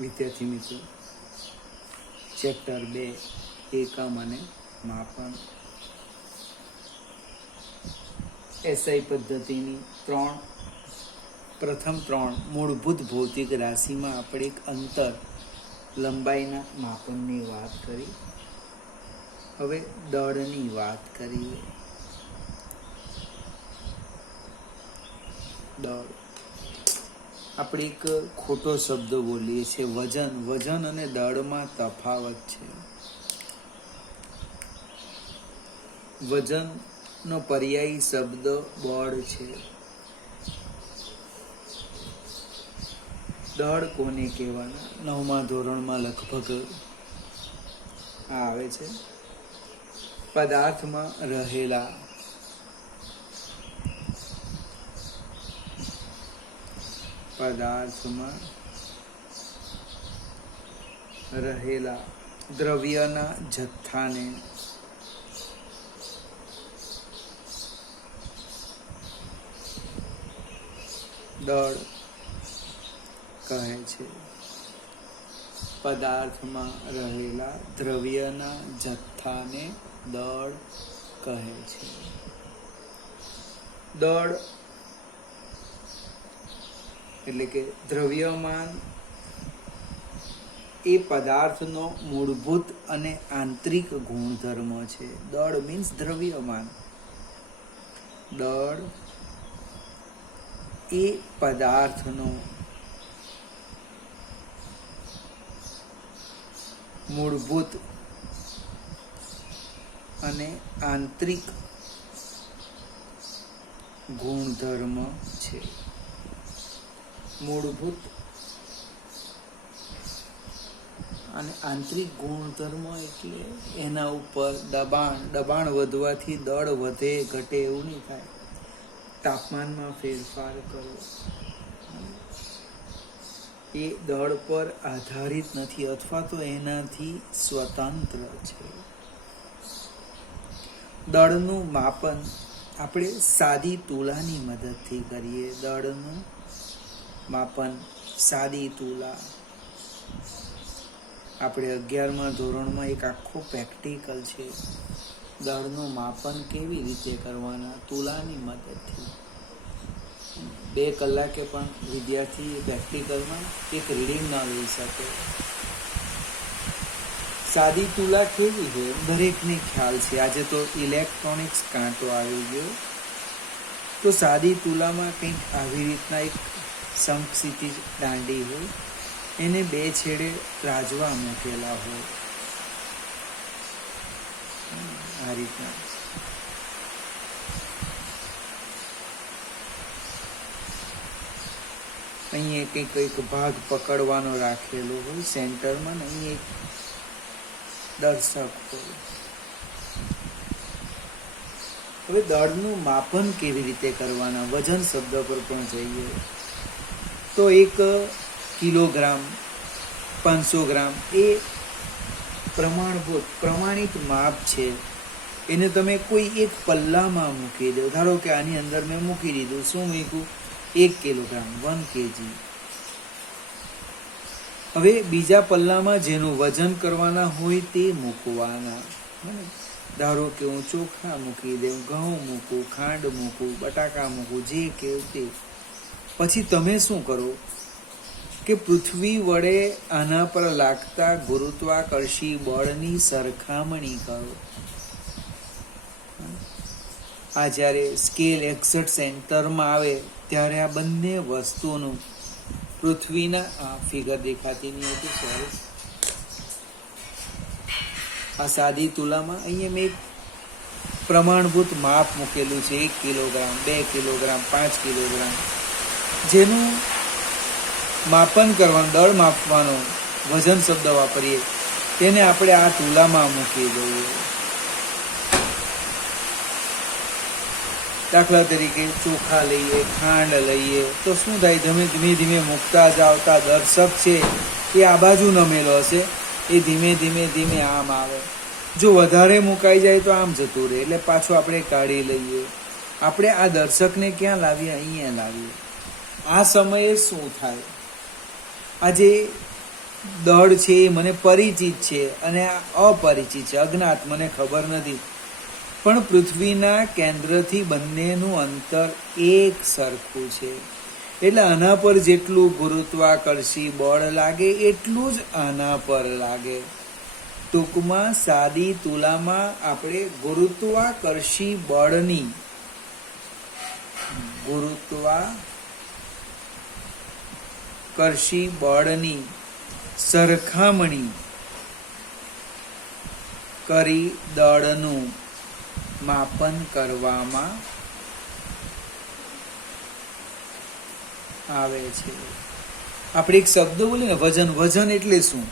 વિદ્યાર્થી મિત્રો, ચેપ્ટર 2 એકમ અને માપન એસઆઈ પદ્ધતિની પ્રથમ ત્રણ મૂળભૂત ભૌતિક રાશિમાં આપણે એક અંતર લંબાઈના માપનની વાત કરી. હવે દળની વાત કરીએ. દળ આપણે એક ખોટો શબ્દ બોલીએ છીએ, વજન. વજન અને દળમાં તફાવત છે. વજનનો પર્યાયી શબ્દ બળ છે. દળ કોને કહેવાના? 9મા ધોરણમાં લગભગ આવે છે. પદાર્થમાં રહેલા દ્રવ્યના જથ્થાને દળ કહે છે. પદાર્થમાં રહેલા દ્રવ્યના જથ્થાને દળ કહે છે. દળ એટલે કે દ્રવ્યમાન એ પદાર્થનો મૂળભૂત અને આંતરિક ગુણધર્મ છે. દળ મીન્સ દ્રવ્યમાન. દળ એ પદાર્થનો મૂળભૂત અને આંતરિક ગુણધર્મ છે. મૂળભૂત અને આંતરિક ગુણધર્મ એટલે એના ઉપર દબાણ વધવાથી દળ વધે ઘટે એવું નહીં થાય. તાપમાનમાં ફેરફાર કરો એ દળ પર આધારિત નથી અથવા તો એનાથી સ્વતંત્ર છે. દળનું માપન આપણે સાદી તુલાની મદદથી કરીએ. દળનું માપન સાદી તુલા. આપણે 11મા ધોરણમાં એક આખો પ્રેક્ટિકલ છે. દળનું માપન કેવી રીતે કરવાના તુલાની મદદથી. 2 કલાકે પણ વિદ્યાર્થી પ્રેક્ટિકલમાં એક રીડિંગ ના લઈ શકે. સાદી તુલા કેવી છે દરેકને ખ્યાલ છે. આજે તો ઇલેક્ટ્રોનિક્સ કાંટો આવી ગયો. તો સાદી તુલામાં કંઈક આવી રીતના એક સમક્ષિતિજ દાંડી હોય, એને 2 છેડે રાજવા મૂકેલા હોય. આ રીતના અહીંયા કંઈક ભાગ પકડવાનો રાખેલો હોય સેન્ટરમાં, ને અહીંયા એક દર્શક હોય. હવે દળનું માપન કેવી રીતે કરવાના? વજન શબ્દ પર પણ જઈએ તો 1 કિલોગ્રામ 500 ગ્રામ એ પ્રમાણિત માપ છે. એને તમે કોઈ એક પલ્લામાં મૂકી દો. ધારો કે આની અંદર મેં મૂકી દીધું. શું મૂક્યું? 1 કિલોગ્રામ 1 kg. હવે બીજા પલ્લામાં જેનું વજન કરવાના હોય તે મૂકવાના. ધારો કે હું ચોખા મૂકી દઉં, ઘઉં મૂકું, ખાંડ મૂકું, બટાકા મૂકું, જે કે તે. પછી તમે શું કરો કે પૃથ્વી વડે આના પર લાગતા ગુરુત્વાકર્ષી બળની સરખામણી કરો. આ જ્યારે સ્કેલ એક્ઝેક્ટ સેન્ટરમાં આવે ત્યારે આ બંને વસ્તુનું પૃથ્વીના ફિગર દેખાતી નહીં હતી, સોરી. આ સાદી તુલામાં અહીંયા મેં એક પ્રમાણભૂત માપ મૂકેલું છે. 1 કિલોગ્રામ 2 કિલોગ્રામ 5 કિલોગ્રામ જેનું માપન કરવાનું, દળ માપવાનો વજન શબ્દ વાપરીએ તેને આપણે આ તુલામાં મૂકી દઈએ. દાખલા તરીકે ચોખા લઈએ, ખાંડ લઈએ તો શું થાય? ધીમે ધીમે મૂકતા જાવતા દર્શક છે એ આ બાજુ નમેલો હશે, એ ધીમે ધીમે આમ આવે. જો વધારે મુકાઈ જાય તો આમ જતું રહે, એટલે પાછું આપણે કાઢી લઈએ. આપણે આ દર્શકને ક્યાં લાવીએ? અહીંયા લાવીએ. આ સમયે શું થાય? આજે દળ છે એ મને પરિચિત છે અને આ અપરિચિત છે, અજ્ઞાત, મને ખબર નથી. પણ પૃથ્વીના કેન્દ્રથી બંનેનું અંતર એક સરખું છે. એટલે આના પર જેટલું ગુરુત્વાકર્ષી બળ લાગે એટલું જ આના પર લાગે. ટૂંકમાં સાદી તુલામાં આપણે ગુરુત્વાકર્ષી બળની સરખામણી કરી દળનું માપન કરવામાં આવે છે. આપણે એક શબ્દ બોલીએ ને, વજન. વજન એટલે શું?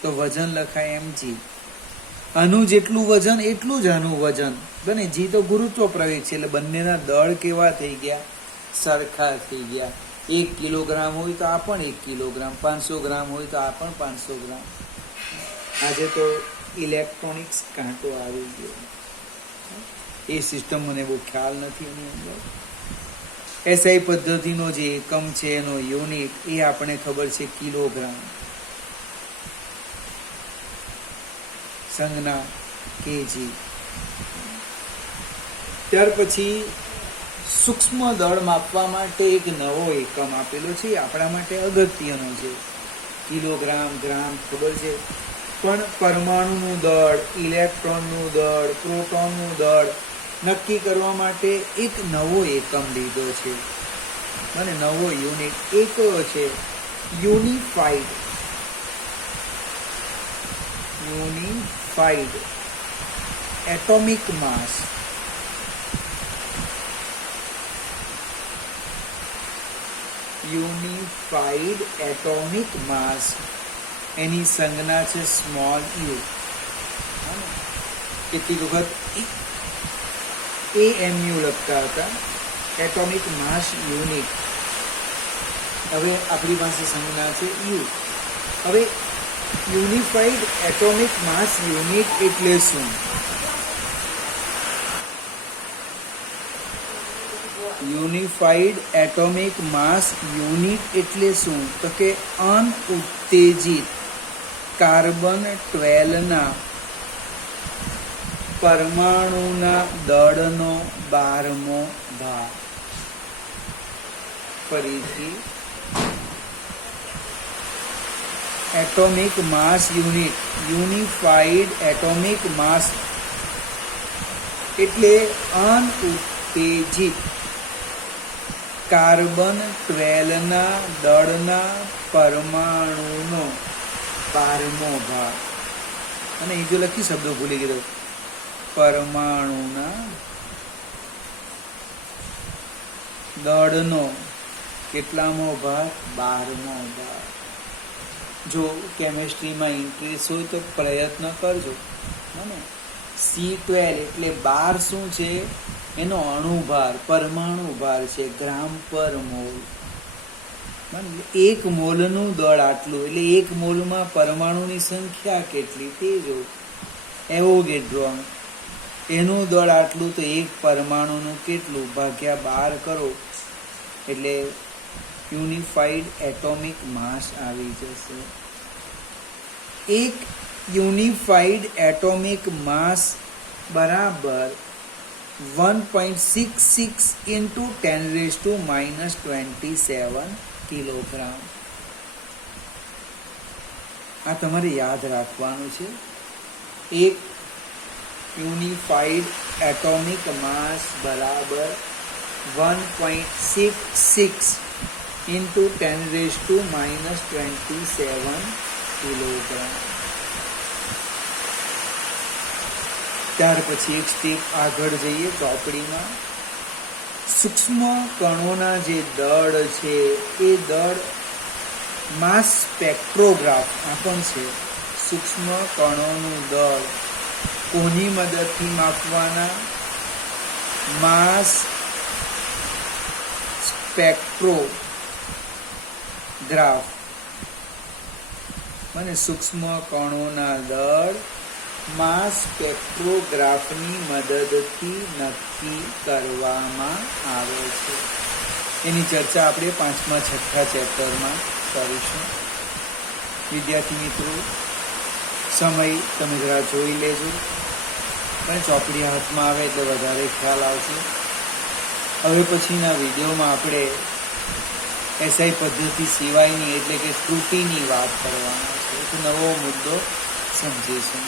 તો વજન લખાય mg. આનું જેટલું વજન એટલું જ આનું વજન બને. જી તો ગુરુત્વ પ્રવેગ છે, એટલે બંનેના દળ કેવા થઈ ગયા? સરખા થઈ ગયા. 1 કિલોગ્રામ હોય તો આ પણ 1 કિલોગ્રામ, 500 ગ્રામ હોય તો આ પણ 500 ગ્રામ. આજે તો ઇલેક્ટ્રોનિક્સ કાંટો આવી ગયો, એ સિસ્ટમ મને બહુ ખ્યાલ નથી એની અંદર. એસઆઈ પદ્ધતિનો જે એકમ છે એનો યુનિટ એ આપણે ખબર છે કિલોગ્રામ, સંજ્ઞા કેજી. ત્યાર પછી સૂક્ષ્મ દળ માપવા માટે એક નવો એકમ આપેલો છે, આપણા માટે અગત્યનો છે. કિલોગ્રામ, ગ્રામ ખબર છે, પણ પરમાણુનું દળ, ઇલેક્ટ્રોનનું દળ, પ્રોટોનનું દળ નક્કી કરવા માટે એક નવો એકમ લીધો છે, અને નવો યુનિટ એક છે unified atomic mass. Unified atomic mass, એની સંજ્ઞા છે સ્મોલ યુ. કેટલીક વખત AMU લખતા હતા, એટોમિક માસ યુનિટ. હવે આપણી પાસે સંજ્ઞા છે યુ. હવે યુનિફાઈડ એટોમિક માસ યુનિટ એટલે શું? યુનિફાઈડ એટોમિક માસ યુનિટ એટલે શું? તો કે અનઉત્તેજિત કાર્બન 12 ના પરમાણુના દળનો 12મો ભાગ. ફરીથી, એટોમિક માસ યુનિટ, યુનિફાઈડ એટોમિક માસ એટલે અનઉત્તેજિત કાર્બન 12 ના દળના પરમાણુનો 12મો ભાગ. અને એ જો લખી શબ્દો ભૂલી ગયો, પરમાણુના દળનો કેટલામો ભાગ? 12મો ભાગ. જો કેમેસ્ટ્રીમાં ઇન્ટરેસ્ટ હોય તો પ્રયત્ન કરજો. C12 એટલે 12 શું છે? એનો અણુભાર, પરમાણુ ભાર છે, ગ્રામ પર મોલ. એક મોલનું દળ આટલું, એટલે એક મોલમાં પરમાણુની સંખ્યા કેટલી તે જો. એવોગેડ્રો, એનું દળ આટલું, તો એક પરમાણુનું કેટલું ભાગ્યા 12 કરો એટલે યુનિફાઈડ એટોમિક માસ આવી જશે. એક યુનિફાઈડ એટોમિક માસ બરાબર 1.66 into 10⁻⁻27 કિલોગ્રામ. આ તમારે યાદ રાખવાનું છે. એક યુનિફાઈડ એટોમિક માસ બરાબર 1.66 into 10⁻⁻27 કિલોગ્રામ. ત્યાર પછી એક સ્ટેપ આગળ જઈએ ચોપડીમાં. સૂક્ષ્મ કણોના જે દળ છે એ દળ માસ સ્પેક્ટ્રોગ્રાફ આ પણ છે. સૂક્ષ્મ કણોનું દળ કોની મદદથી માપવાના? માસ સ્પેક્ટ્રોગ્રાફ. અને સૂક્ષ્મ કણોના દળ માસ સ્પેક્ટ્રોગ્રાફની મદદથી નક્કી કરવામાં આવે છે. એની ચર્ચા આપણે 5મા 6થા ચેપ્ટરમાં કરીશું. વિદ્યાર્થી મિત્રો, સમય તમે જરા જોઈ લેજો, પણ ચોપડી હાથમાં આવે એટલે વધારે ખ્યાલ આવશે. હવે પછીના વિડીયોમાં આપણે એસઆઈ પદ્ધતિ સિવાયની એટલે કે ત્રુટિની વાત કરવાના છે. એક નવો મુદ્દો સમજીશું.